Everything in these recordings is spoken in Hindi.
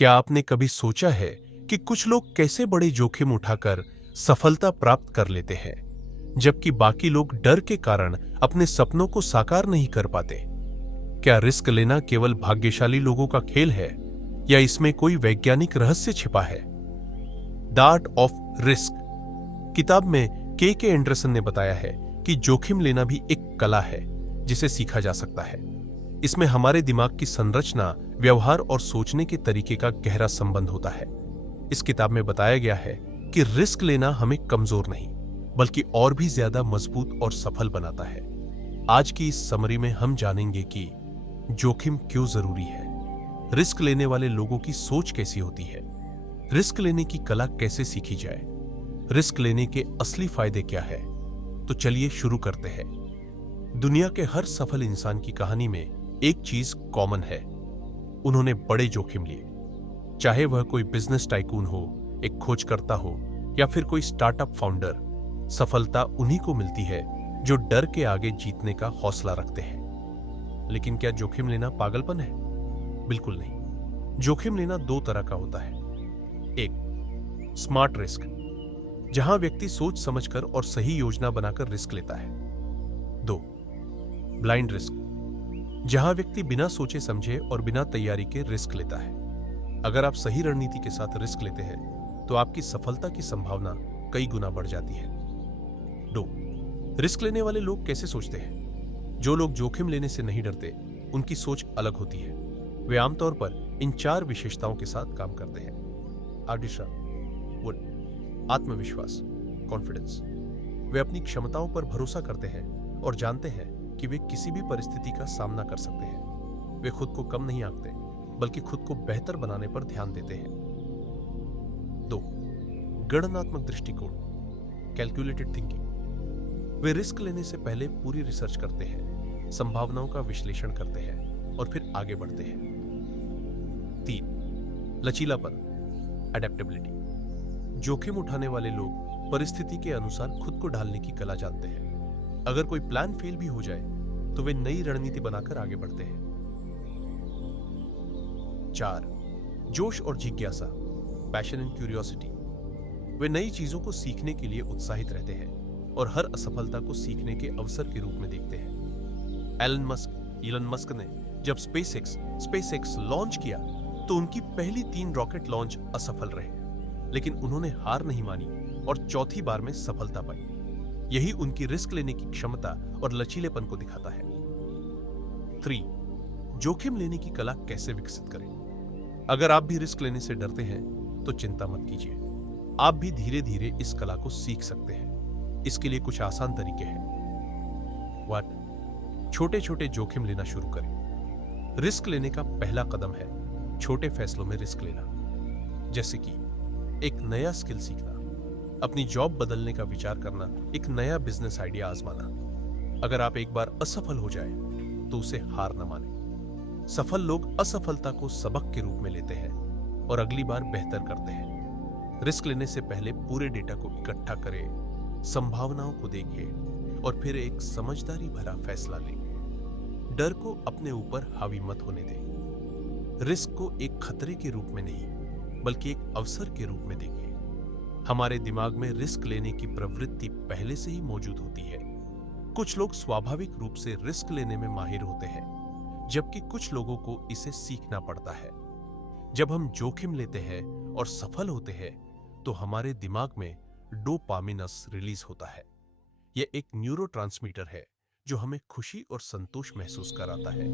क्या आपने कभी सोचा है कि कुछ लोग कैसे बड़े जोखिम उठाकर सफलता प्राप्त कर लेते हैं, जबकि बाकी लोग डर के कारण अपने सपनों को साकार नहीं कर पाते? क्या रिस्क लेना केवल भाग्यशाली लोगों का खेल है, या इसमें कोई वैज्ञानिक रहस्य छिपा है? द आर्ट ऑफ रिस्क किताब में के एंडरसन ने बताया है कि जोखिम लेना भी एक कला है जिसे सीखा जा सकता है। इसमें हमारे दिमाग की संरचना, व्यवहार और सोचने के तरीके का गहरा संबंध होता है। इस किताब में बताया गया है कि रिस्क लेना हमें कमजोर नहीं, बल्कि और भी ज्यादा मजबूत और सफल बनाता है। आज की इस समरी में हम जानेंगे कि जोखिम क्यों जरूरी है, रिस्क लेने वाले लोगों की सोच कैसी होती है, रिस्क लेने की कला कैसे सीखी जाए, रिस्क लेने के असली फायदे क्या है। तो चलिए शुरू करते हैं। दुनिया के हर सफल इंसान की कहानी में एक चीज कॉमन है, उन्होंने बड़े जोखिम लिए। चाहे वह कोई बिजनेस टाइकून हो, एक खोजकर्ता हो, या फिर कोई स्टार्टअप फाउंडर, सफलता उन्हीं को मिलती है जो डर के आगे जीतने का हौसला रखते हैं। लेकिन क्या जोखिम लेना पागलपन है? बिल्कुल नहीं। जोखिम लेना दो तरह का होता है। एक, स्मार्ट रिस्क, जहां व्यक्ति सोच समझकर और सही योजना बनाकर रिस्क लेता है। दो, ब्लाइंड रिस्क, जहां व्यक्ति बिना सोचे समझे और बिना तैयारी के रिस्क लेता है। अगर आप सही रणनीति के साथ रिस्क लेते हैं तो आपकी सफलता की संभावना कई गुना बढ़ जाती है। दो, रिस्क लेने वाले लोग कैसे सोचते हैं? जो लोग जोखिम लेने से नहीं डरते, उनकी सोच अलग होती है। वे आमतौर पर इन चार विशेषताओं के साथ काम करते हैं। आर्डिशा वुड, आत्मविश्वास, कॉन्फिडेंस। वे अपनी क्षमताओं पर भरोसा करते हैं और जानते हैं कि वे किसी भी परिस्थिति का सामना कर सकते हैं। वे खुद को कम नहीं आंकते, बल्कि खुद को बेहतर बनाने पर ध्यान देते हैं। दो, गणनात्मक दृष्टिकोण, कैलकुलेटेड थिंकिंग। वे रिस्क लेने से पहले पूरी रिसर्च करते हैं, संभावनाओं का विश्लेषण करते हैं और फिर आगे बढ़ते हैं। तीन, लचीलापन, अडेप्टेबिलिटी। जोखिम उठाने वाले लोग परिस्थिति के अनुसार खुद को ढालने की कला जानते हैं। अगर कोई प्लान फेल भी हो जाए तो वे नई रणनीति बनाकर आगे बढ़ते हैं। चार, जोश और जिज्ञासा, पैशन एंड क्यूरियोसिटी। वे नई चीजों को सीखने के लिए उत्साहित रहते हैं और हर असफलता को सीखने के अवसर के रूप में देखते हैं। इलन मस्क ने जब स्पेसएक्स लॉन्च किया तो उनकी पहली 3 रॉकेट लॉन्च असफल रहे, लेकिन उन्होंने हार नहीं मानी और चौथी बार में सफलता पाई। यही उनकी रिस्क लेने की क्षमता और लचीलेपन को दिखाता है। 3, जोखिम लेने की कला कैसे विकसित करें? अगर आप भी रिस्क लेने से डरते हैं तो चिंता मत कीजिए, आप भी धीरे धीरे इस कला को सीख सकते हैं। इसके लिए कुछ आसान तरीके हैं। 1, छोटे छोटे जोखिम लेना शुरू करें। रिस्क लेने का पहला कदम है छोटे फैसलों में रिस्क लेना, जैसे कि एक नया स्किल सीखना, अपनी जॉब बदलने का विचार करना, एक नया बिजनेस आइडिया आजमाना। अगर आप एक बार असफल हो जाए तो उसे हार न माने। सफल लोग असफलता को सबक के रूप में लेते हैं और अगली बार बेहतर करते हैं। रिस्क लेने से पहले पूरे डेटा को इकट्ठा करें, संभावनाओं को देखें और फिर एक समझदारी भरा फैसला लें। डर को अपने ऊपर हावी मत होने दें। रिस्क को एक खतरे के रूप में नहीं, बल्कि एक अवसर के रूप में देखें। हमारे दिमाग में रिस्क लेने की प्रवृत्ति पहले से ही मौजूद होती है। कुछ लोग स्वाभाविक रूप से रिस्क लेने में माहिर होते हैं, जबकि कुछ लोगों को इसे सीखना पड़ता है। जब हम जोखिम लेते हैं और सफल होते हैं तो हमारे दिमाग में डोपामिनस रिलीज होता है। यह एक न्यूरोट्रांसमीटर है जो हमें खुशी और संतोष महसूस कराता है।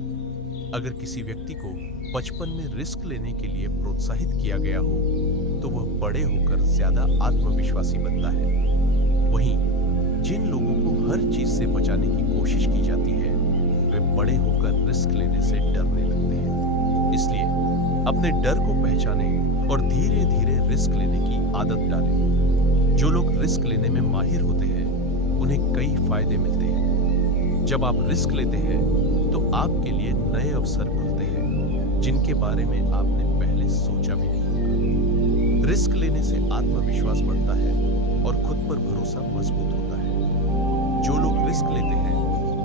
अगर किसी व्यक्ति को बचपन में रिस्क लेने के लिए प्रोत्साहित किया गया हो तो वह बड़े होकर ज्यादा आत्मविश्वासी बनता है। वहीं जिन लोगों को हर चीज से बचाने की कोशिश की जाती है, वे बड़े होकर रिस्क लेने से डरने लगते हैं। इसलिए अपने डर को पहचानें और धीरे धीरे रिस्क लेने की आदत डालें। जो लोग रिस्क लेने में माहिर होते हैं उन्हें कई फायदे मिलते हैं। जब आप रिस्क लेते हैं तो आपके लिए नए अवसर खुलते हैं जिनके बारे में आपने पहले सोचा भी नहीं होगा। रिस्क लेने से आत्मविश्वास बढ़ता है और खुद पर भरोसा मजबूत होता है। जो लोग रिस्क लेते हैं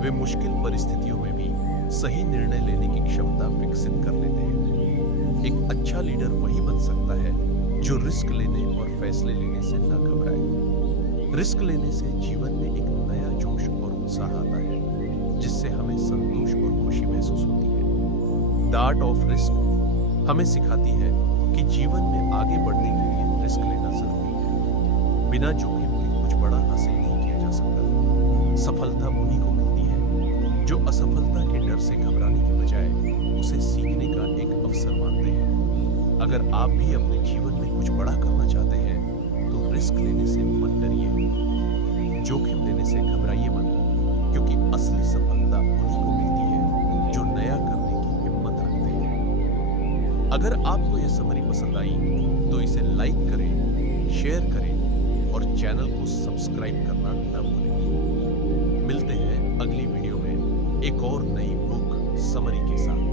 वे मुश्किल परिस्थितियों में भी सही निर्णय लेने की क्षमता विकसित कर लेते हैं। एक अच्छा लीडर वही बन सकता है जो रिस्क लेने और फैसले लेने से न घबराए। रिस्क लेने से जीवन में एक नया जोश और उत्साह आता है, जिससे हमें संतोष और खुशी महसूस होती है। द आर्ट ऑफ रिस्क हमें सिखाती है कि जीवन में आगे बढ़ने के लिए रिस्क लेना जरूरी है। बिना जोखिम के कुछ बड़ा हासिल नहीं किया जा सकता। सफलता उन्हीं को मिलती है जो असफलता के डर से घबराने की बजाय उसे सीखने का एक अवसर मानते हैं। अगर आप भी अपने जीवन में कुछ बड़ा करना चाहते हैं तो रिस्क लेने से मत डरिए, जोखिम लेने से घबराइए मत, क्योंकि असली सफलता उन्हीं को मिलती है जो नया करने की हिम्मत रखते हैं। अगर आपको यह समरी पसंद आई तो इसे लाइक करें, शेयर करें और चैनल को सब्सक्राइब करना न भूलें। मिलते हैं अगली वीडियो में एक और नई बुक समरी के साथ।